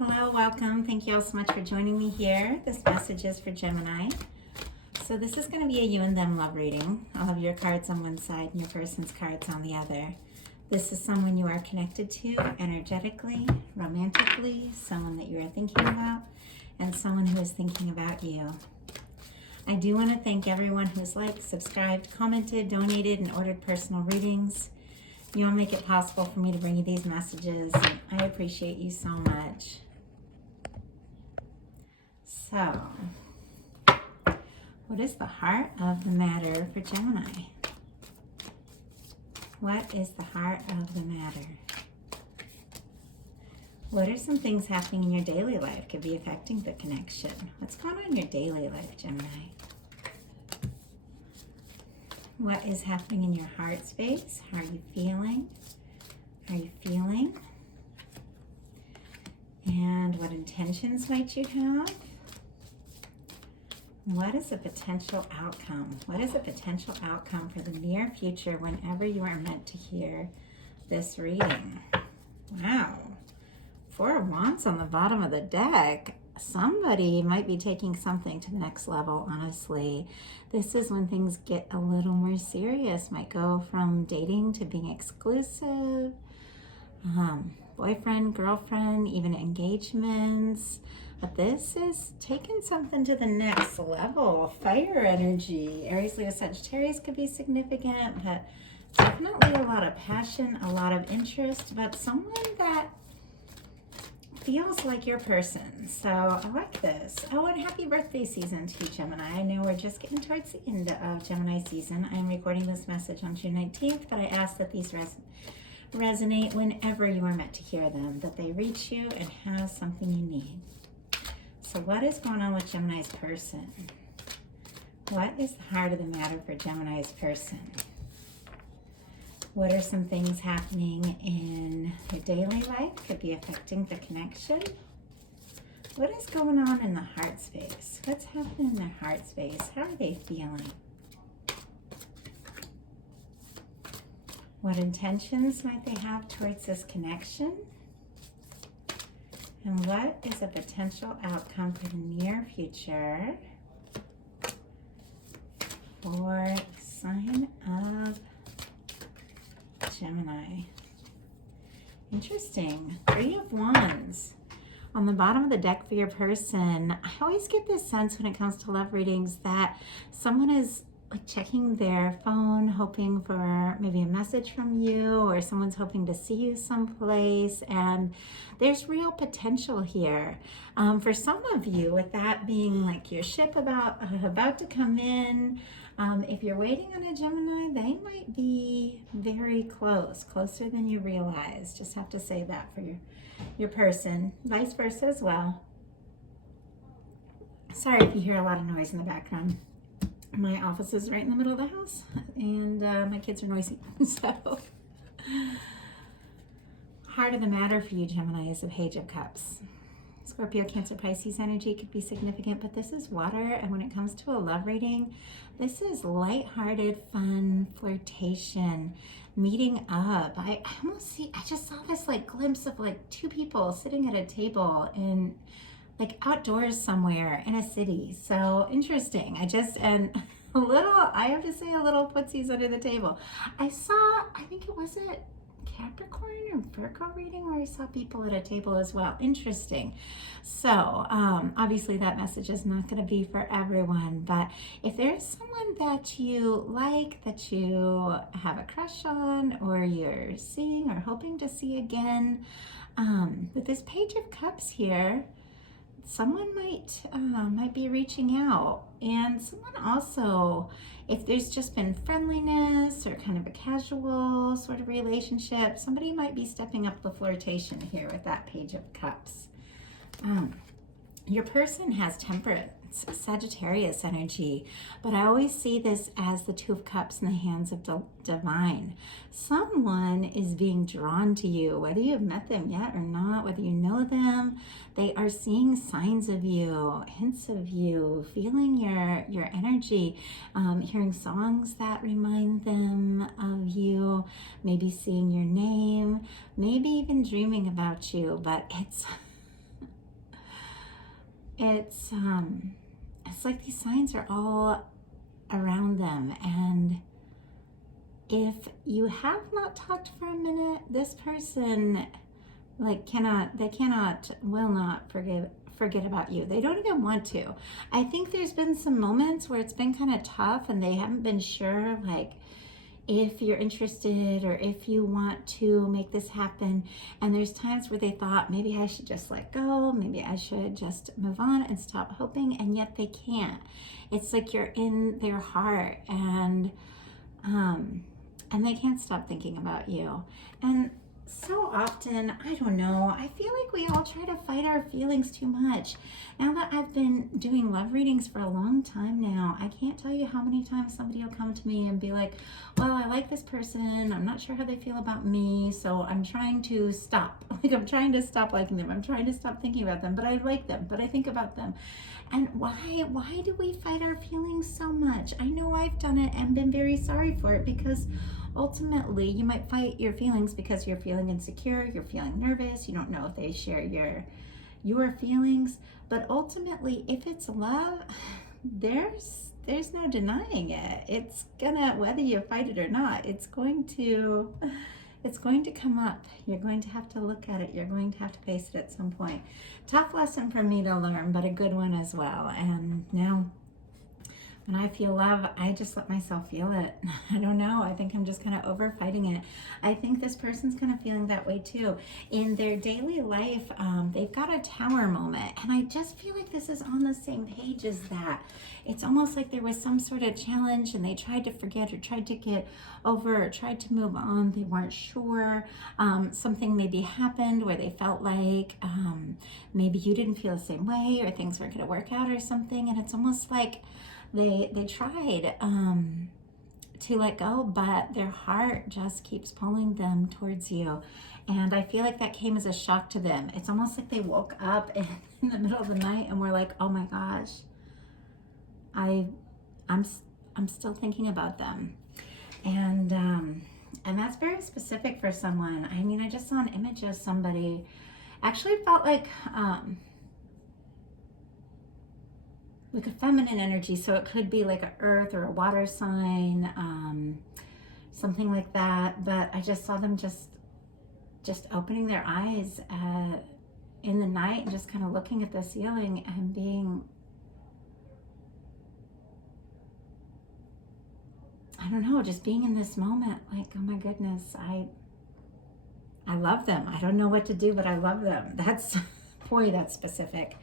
Hello, welcome. Thank you all so much for joining me here. This message is for Gemini. So this is going to be a you and them love reading. I'll have your cards on one side and your person's cards on the other. This is someone you are connected to energetically, romantically, someone that you are thinking about, and someone who is thinking about you. I do want to thank everyone who's liked, subscribed, commented, donated, and ordered personal readings. You all make it possible for me to bring you these messages, and I appreciate you so much. So, what is the heart of the matter for Gemini? What is the heart of the matter? What are some things happening in your daily life could be affecting the connection? What's going on in your daily life, Gemini? What is happening in your heart space? How are you feeling? How are you feeling? And what intentions might you have? What is a potential outcome? What is a potential outcome for the near future whenever you are meant to hear this reading? Wow. 4 of Wands on the bottom of the deck. Somebody might be taking something to the next level, honestly. This is when things get a little more serious. Might go from dating to being exclusive. Boyfriend, girlfriend, even engagements. But this is taking something to the next level. Fire energy. Aries, Leo, Sagittarius could be significant, but definitely a lot of passion, a lot of interest, but someone that feels like your person. So I like this. Oh, and happy birthday season to you, Gemini. I know we're just getting towards the end of Gemini season. I'm recording this message on June 19th, but I ask that these resonate whenever you are meant to hear them, that they reach you and have something you need. So what is going on with Gemini's person? What is the heart of the matter for Gemini's person? What are some things happening in their daily life could be affecting the connection? What is going on in the heart space? What's happening in their heart space? How are they feeling? What intentions might they have towards this connection? And what is a potential outcome for the near future for the sign of Gemini? Interesting. 3 of Wands on the bottom of the deck for your person. I always get this sense when it comes to love readings that someone is like checking their phone, hoping for maybe a message from you, or someone's hoping to see you someplace, and there's real potential here. For some of you, with that being like your ship about to come in, if you're waiting on a Gemini, they might be very close, closer than you realize. Just have to say that for your person. Vice versa as well. Sorry if you hear a lot of noise in the background. My office is right in the middle of the house, and my kids are noisy. So, heart of the matter for you, Gemini, is the Page of Cups. Scorpio, Cancer, Pisces energy could be significant, but this is water, and when it comes to a love reading, this is lighthearted, fun, flirtation, meeting up. I just saw this like glimpse of like 2 people sitting at a table in like outdoors somewhere in a city. So interesting. And I have to say, a little footsies under the table. I think it was a Capricorn or Virgo reading where I saw people at a table as well. Interesting. So obviously that message is not going to be for everyone, but if there's someone that you like, that you have a crush on, or you're seeing or hoping to see again, with this Page of Cups here, someone might be reaching out, and someone also, if there's just been friendliness or kind of a casual sort of relationship, somebody might be stepping up the flirtation here with that Page of Cups. Your person has Temperance, Sagittarius energy, but I always see this as the 2 of Cups in the hands of divine. Someone is being drawn to you, whether you've met them yet or not, whether you know them. They are seeing signs of you, hints of you, feeling your energy, hearing songs that remind them of you, maybe seeing your name, maybe even dreaming about you. But it's like these signs are all around them, and if you have not talked for a minute, this person will not forget about you. They don't even want to. I think there's been some moments where it's been kind of tough and they haven't been sure, like, if you're interested or if you want to make this happen. And there's times where they thought, maybe I should just let go, maybe I should just move on and stop hoping, and yet they can't. It's like you're in their heart, and they can't stop thinking about you. And so often, I don't know, I feel like we all try to fight our feelings too much. Now that I've been doing love readings for a long time now, I can't tell you how many times somebody will come to me and be like, well, I like this person, I'm not sure how they feel about me, so I'm trying to stop. Like, I'm trying to stop liking them, I'm trying to stop thinking about them, but I like them, but I think about them. And why do we fight our feelings so much? I know I've done it and been very sorry for it, because ultimately you might fight your feelings because you're feeling insecure, you're feeling nervous, you don't know if they share your feelings. But ultimately, if it's love, there's no denying it. It's gonna, whether you fight it or not, it's going to come up. You're going to have to look at it. You're going to have to face it at some point. Tough lesson for me to learn, but a good one as well. And now, when I feel love, I just let myself feel it. I don't know. I think I'm just kind of over fighting it. I think this person's kind of feeling that way too. In their daily life, they've got a tower moment. And I just feel like this is on the same page as that. It's almost like there was some sort of challenge and they tried to forget or tried to get over or tried to move on. They weren't sure. Something maybe happened where they felt like maybe you didn't feel the same way, or things weren't going to work out or something. And it's almost like they tried to let go, but their heart just keeps pulling them towards you. And I feel like that came as a shock to them. It's almost like they woke up in the middle of the night and were like, oh my gosh, I'm still thinking about them. And that's very specific for someone. I mean, I just saw an image of somebody, actually felt like a feminine energy, so it could be like an earth or a water sign, something like that. But I just saw them just opening their eyes in the night and just kind of looking at the ceiling and being, I don't know, just being in this moment, like, oh my goodness, I love them. I don't know what to do, but I love them. That's specific.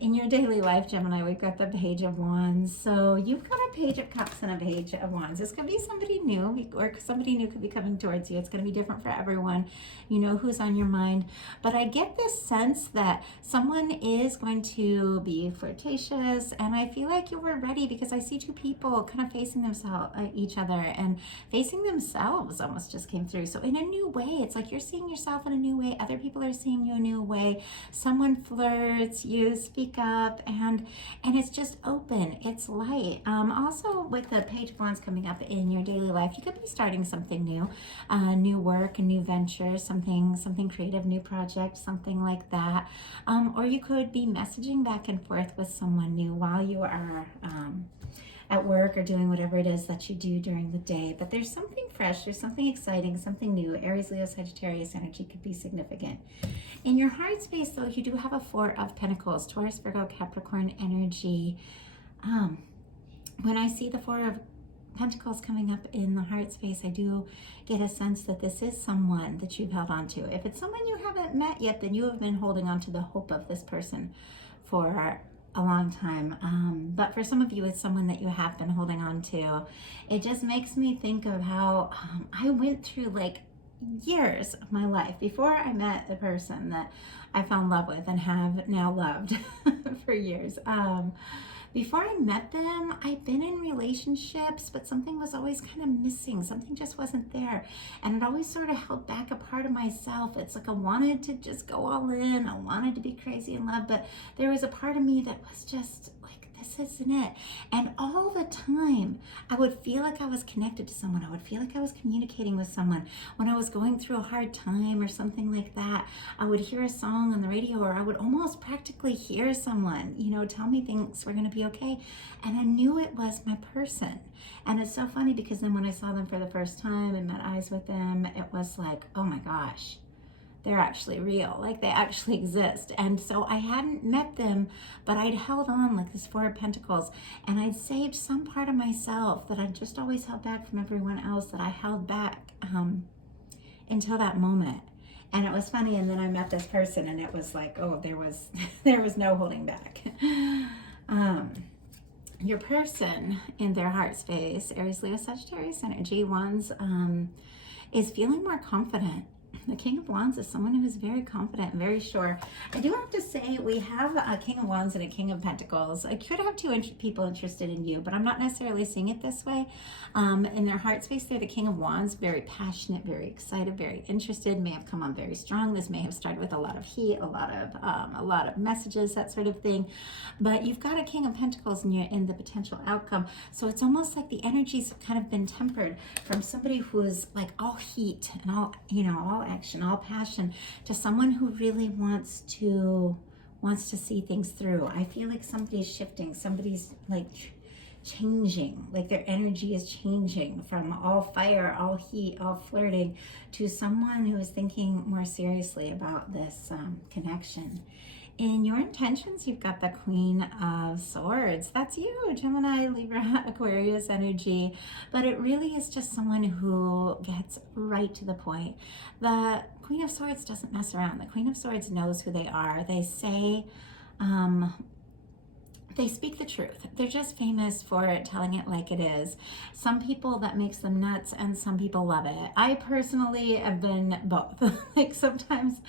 In your daily life, Gemini, we've got the Page of Wands. So you've got a Page of Cups and a Page of Wands. This could be somebody new, or somebody new could be coming towards you. It's going to be different for everyone. You know who's on your mind. But I get this sense that someone is going to be flirtatious, and I feel like you were ready, because I see two people kind of facing themselves, each other, and facing themselves almost just came through. So in a new way, it's like you're seeing yourself in a new way. Other people are seeing you a new way. Someone flirts, you speak up, and it's just open, it's light. Also, with the Page of Wands coming up in your daily life, you could be starting something new, new work, a new venture, something creative, new project, something like that. Or you could be messaging back and forth with someone new while you are at work or doing whatever it is that you do during the day. But there's something fresh, there's something exciting, something new. Aries, Leo, Sagittarius energy could be significant. In your heart space, though, you do have a Four of Pentacles, Taurus, Virgo, Capricorn energy. When I see the Four of Pentacles coming up in the heart space, I do get a sense that this is someone that you've held on to. If it's someone you haven't met yet, then you have been holding on to the hope of this person for a long time. But for some of you, it's someone that you have been holding on to. It just makes me think of how I went through like years of my life before I met the person that I fell in love with and have now loved for years. Before I met them, I'd been in relationships, but something was always kind of missing. Something just wasn't there. And it always sort of held back a part of myself. It's like I wanted to just go all in. I wanted to be crazy in love, but there was a part of me that was just like, this isn't it. And all the time, I would feel like I was connected to someone. I would feel like I was communicating with someone. When I was going through a hard time or something like that, I would hear a song on the radio, or I would almost practically hear someone, tell me things were going to be okay. And I knew it was my person. And it's so funny because then when I saw them for the first time and met eyes with them, it was like, oh my gosh, they're actually real, like they actually exist. And so I hadn't met them, but I'd held on like this Four of Pentacles, and I'd saved some part of myself that I'd just always held back from everyone else, that I held back until that moment. And it was funny, and then I met this person, and it was like, oh, there was no holding back. Your person in their heart space, Aries, Leo, Sagittarius energy, Wands, is feeling more confident. The King of Wands is someone who is very confident, very sure. I do have to say, we have a King of Wands and a King of Pentacles. I could have two people interested in you, but I'm not necessarily seeing it this way. In their heart space, they're the King of Wands, very passionate, very excited, very interested, may have come on very strong. This may have started with a lot of heat, a lot of messages, that sort of thing. But you've got a King of Pentacles in the potential outcome. So it's almost like the energies have kind of been tempered from somebody who is like all heat and all, all action, all passion, to someone who really wants to see things through. I feel like somebody's shifting, somebody's like changing, like their energy is changing from all fire, all heat, all flirting, to someone who is thinking more seriously about this connection. In your intentions, you've got the Queen of Swords. That's you, Gemini, Libra, Aquarius energy. But it really is just someone who gets right to the point. The Queen of Swords doesn't mess around. The Queen of Swords knows who they are. They say, they speak the truth. They're just famous for telling it like it is. Some people, that makes them nuts, and some people love it. I personally have been both. Like sometimes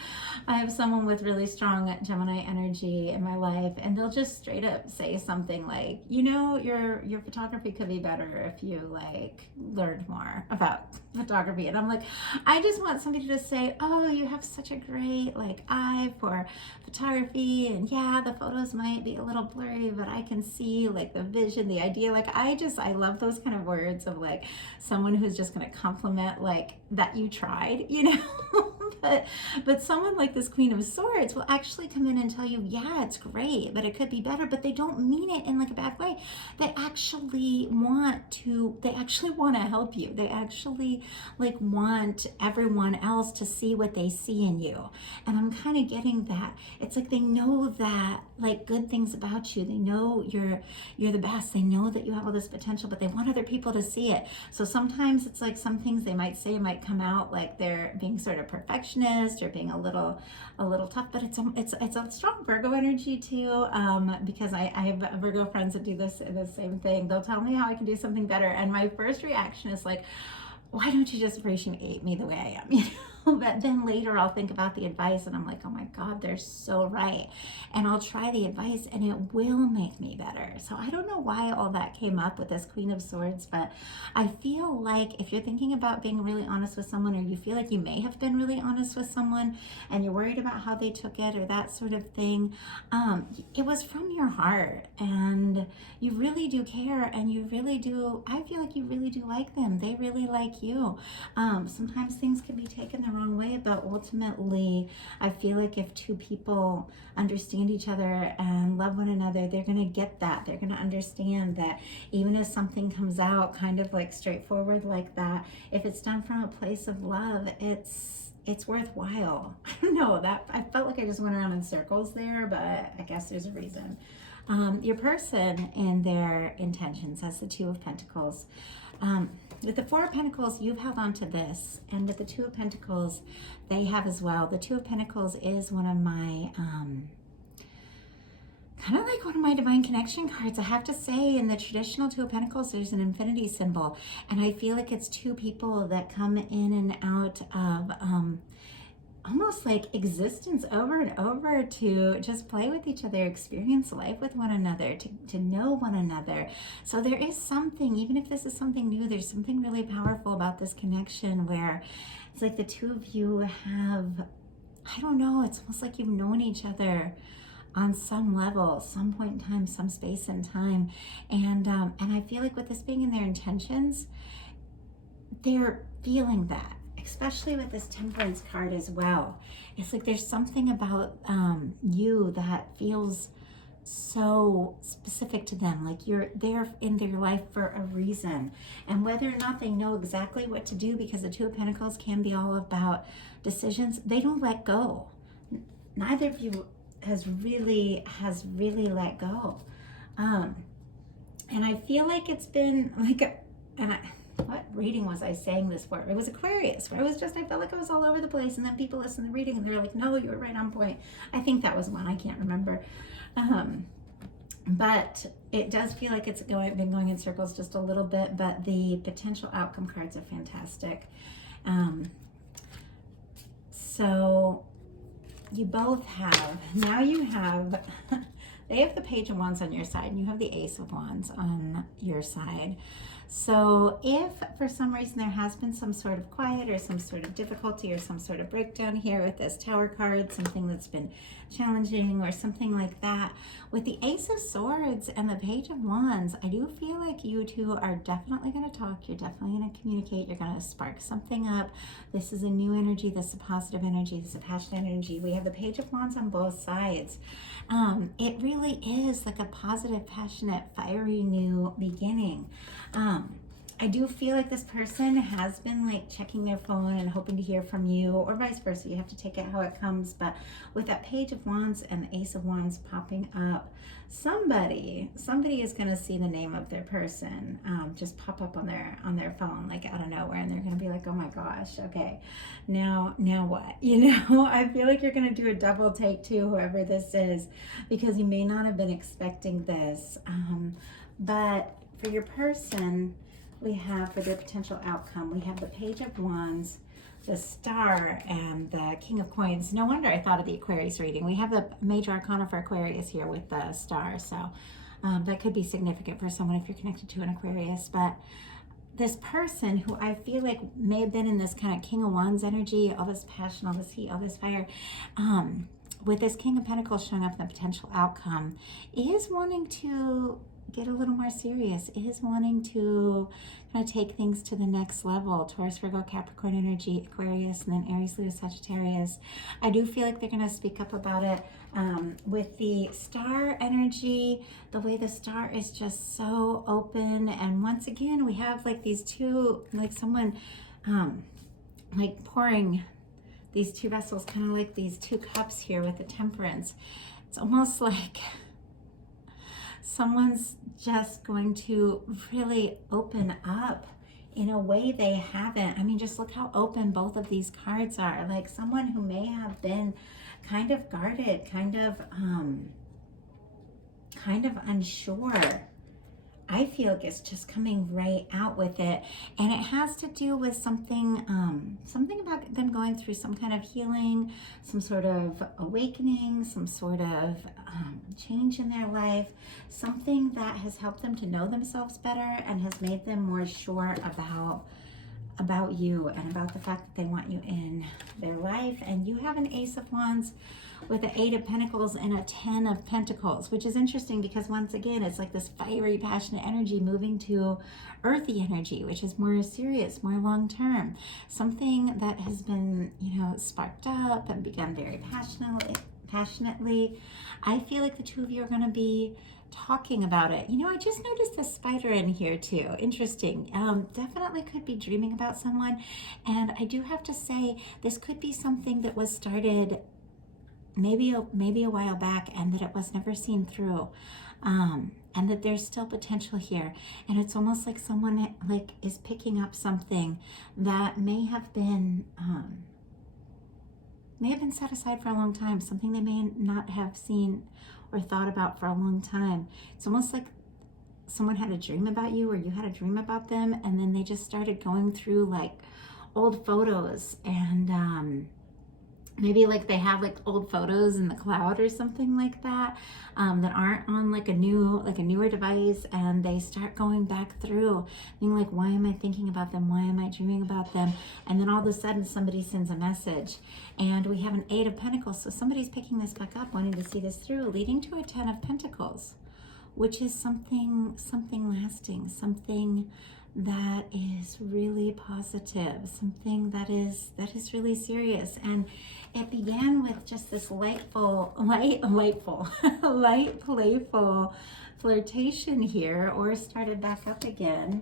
I have someone with really strong Gemini energy in my life, and they'll just straight up say something like, your photography could be better if you like learned more about photography. And I'm like, I just want somebody to say, oh, you have such a great like eye for photography, and yeah, the photos might be a little blurry, but I can see like the vision, the idea. Like I love those kind of words of like someone who's just going to compliment like that you tried, but someone like this Queen of Swords will actually come in and tell you, yeah, it's great, but it could be better. But they don't mean it in like a bad way. They actually want to help you. They actually like want everyone else to see what they see in you. And I'm kind of getting that. It's like they know that like good things about you. They know you're the best. They know that you have all this potential, but they want other people to see it. So sometimes it's like some things they might say might come out like they're being sort of perfectionist or being a little tough, but it's a strong Virgo energy too, because I have Virgo friends that do the same thing. They'll tell me how I can do something better, and my first reaction is like, why don't you just appreciate me the way I am? But then later I'll think about the advice and I'm like, oh my God, they're so right. And I'll try the advice and it will make me better. So I don't know why all that came up with this Queen of Swords, but I feel like if you're thinking about being really honest with someone, or you feel like you may have been really honest with someone and you're worried about how they took it or that sort of thing, it was from your heart and you really do care, and you really do, I feel like you really do like them. They really like you. Sometimes things can be taken the wrong way, but ultimately I feel like if two people understand each other and love one another, they're going to get that. They're going to understand that even if something comes out kind of like straightforward like that, if it's done from a place of love, it's worthwhile. I don't know, that I felt like I just went around in circles there, but I guess there's a reason. Your person in their intentions has the Two of Pentacles. With the Four of Pentacles, you've held on to this, and with the Two of Pentacles, they have as well. The Two of Pentacles is one of my, kind of like one of my divine connection cards. I have to say, in the traditional Two of Pentacles, there's an infinity symbol, and I feel like it's two people that come in and out of, almost like existence over and over to just play with each other, experience life with one another, to know one another. So there is something, even if this is something new, there's something really powerful about this connection where it's like the two of you have, I don't know, it's almost like you've known each other on some level, some point in time, some space and time. And I feel like with this being in their intentions, they're feeling that, especially with this Temperance card as well. It's like there's something about you that feels so specific to them, like you're there in their life for a reason. And whether or not they know exactly what to do, because the Two of Pentacles can be all about decisions, they don't let go. Neither of you has really let go. And I feel like it's been like what reading was I saying this for? It was Aquarius, where it was just, I felt like I was all over the place, and then people listened to the reading and they're like, no, you were right on point. I think that was one, I can't remember. But it does feel like it's been going in circles just a little bit, but the potential outcome cards are fantastic. So you both have, now you have, they have the Page of Wands on your side, and you have the Ace of Wands on your side. So if for some reason there has been some sort of quiet or some sort of difficulty or some sort of breakdown here with this Tower card, something that's been challenging or something like that, with the Ace of Swords and the Page of Wands, I do feel like you two are definitely going to talk. You're definitely going to communicate. You're going to spark something up. This is a new energy. This is a positive energy. This is a passionate energy. We have the Page of Wands on both sides. It really is like a positive, passionate, fiery new beginning. I do feel like this person has been like checking their phone and hoping to hear from you, or vice versa. You have to take it how it comes. But with that Page of Wands and the Ace of Wands popping up, somebody is going to see the name of their person just pop up on their phone like out of nowhere, and they're going to be like, oh my gosh, okay, now what? You know, I feel like you're going to do a double take too, whoever this is, because you may not have been expecting this. But for your person, we have, for their potential outcome, we have the Page of Wands, the Star, and the King of Coins. No wonder I thought of the Aquarius reading. We have the major arcana for Aquarius here with the Star, so that could be significant for someone if you're connected to an Aquarius. But this person who I feel like may have been in this kind of King of Wands energy, all this passion, all this heat, all this fire, with this King of Pentacles showing up in the potential outcome, is wanting to get a little more serious, is wanting to kind of take things to the next level. Taurus, Virgo, Capricorn energy, Aquarius, and then Aries, Leo, Sagittarius. I do feel like they're going to speak up about it. With the Star energy, the way the Star is just so open, and once again we have like these two, like someone like pouring these two vessels, kind of like these two cups here with the Temperance. It's almost like someone's just going to really open up in a way they haven't. I mean, just look how open both of these cards are. Like someone who may have been kind of guarded, kind of unsure, I feel like it's just coming right out with it. And it has to do with something about them going through some kind of healing, some sort of awakening, some sort of change in their life, something that has helped them to know themselves better and has made them more sure about you and about the fact that they want you in their life. And you have an Ace of Wands with the Eight of Pentacles and a Ten of Pentacles, which is interesting because once again, it's like this fiery, passionate energy moving to earthy energy, which is more serious, more long-term, something that has been, sparked up and begun very passionately. I feel like the two of you are going to be talking about it. I just noticed a spider in here too. Interesting. Definitely could be dreaming about someone. And I do have to say, this could be something that was started maybe a while back, and that it was never seen through, and that there's still potential here. And it's almost like someone is picking up something that may have been set aside for a long time, something they may not have seen or thought about for a long time. It's almost like someone had a dream about you, or you had a dream about them, and then they just started going through like old photos and maybe like they have like old photos in the cloud or something like that, that aren't on like a newer device, and they start going back through being like, why am I thinking about them, why am I dreaming about them? And then all of a sudden somebody sends a message, and we have an 8 of Pentacles, so somebody's picking this back up, wanting to see this through, leading to a 10 of Pentacles, which is something lasting, something that is really positive, something that is really serious. And it began with just this light, playful flirtation here, or started back up again.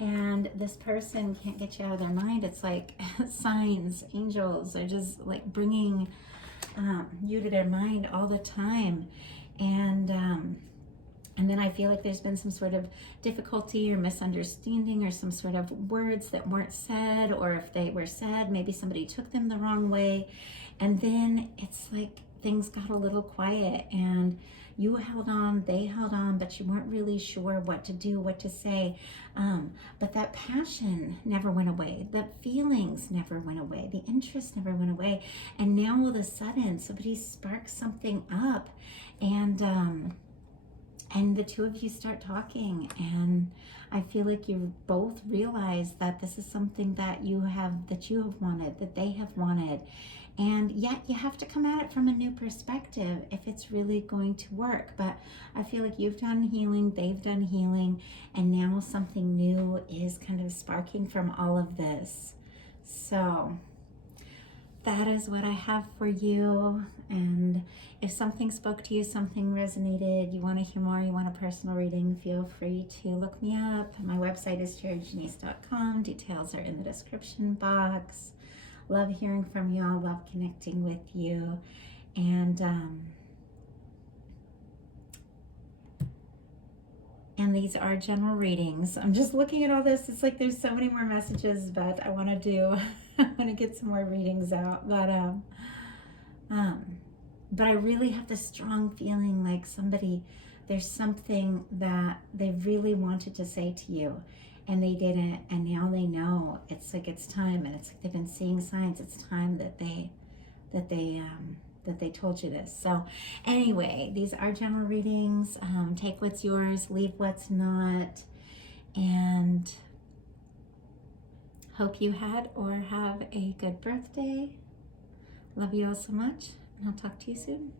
And this person can't get you out of their mind. It's like signs, angels are just like bringing you to their mind all the time. And then I feel like there's been some sort of difficulty or misunderstanding, or some sort of words that weren't said, or if they were said, maybe somebody took them the wrong way. And then it's like things got a little quiet, and you held on, they held on, but you weren't really sure what to do, what to say. But that passion never went away. The feelings never went away. The interest never went away. And now all of a sudden, somebody sparks something up, and the two of you start talking, and I feel like you both realize that this is something that you have wanted, that they have wanted, and yet you have to come at it from a new perspective if it's really going to work. But I feel like you've done healing, they've done healing, and now something new is kind of sparking from all of this. So that is what I have for you. And if something spoke to you, something resonated, you want to hear more, you want a personal reading, feel free to look me up. My website is cherryjanice.com. Details are in the description box. Love hearing from you all, love connecting with you. And these are general readings. I'm just looking at all this. It's like there's so many more messages, but I want to get some more readings out. But I really have this strong feeling like there's something that they really wanted to say to you, and they didn't, and now they know. It's like it's time, and it's like they've been seeing signs. It's time that they told you this. So anyway, these are general readings. Take what's yours, leave what's not, and hope you had or have a good birthday. Love you all so much, and I'll talk to you soon.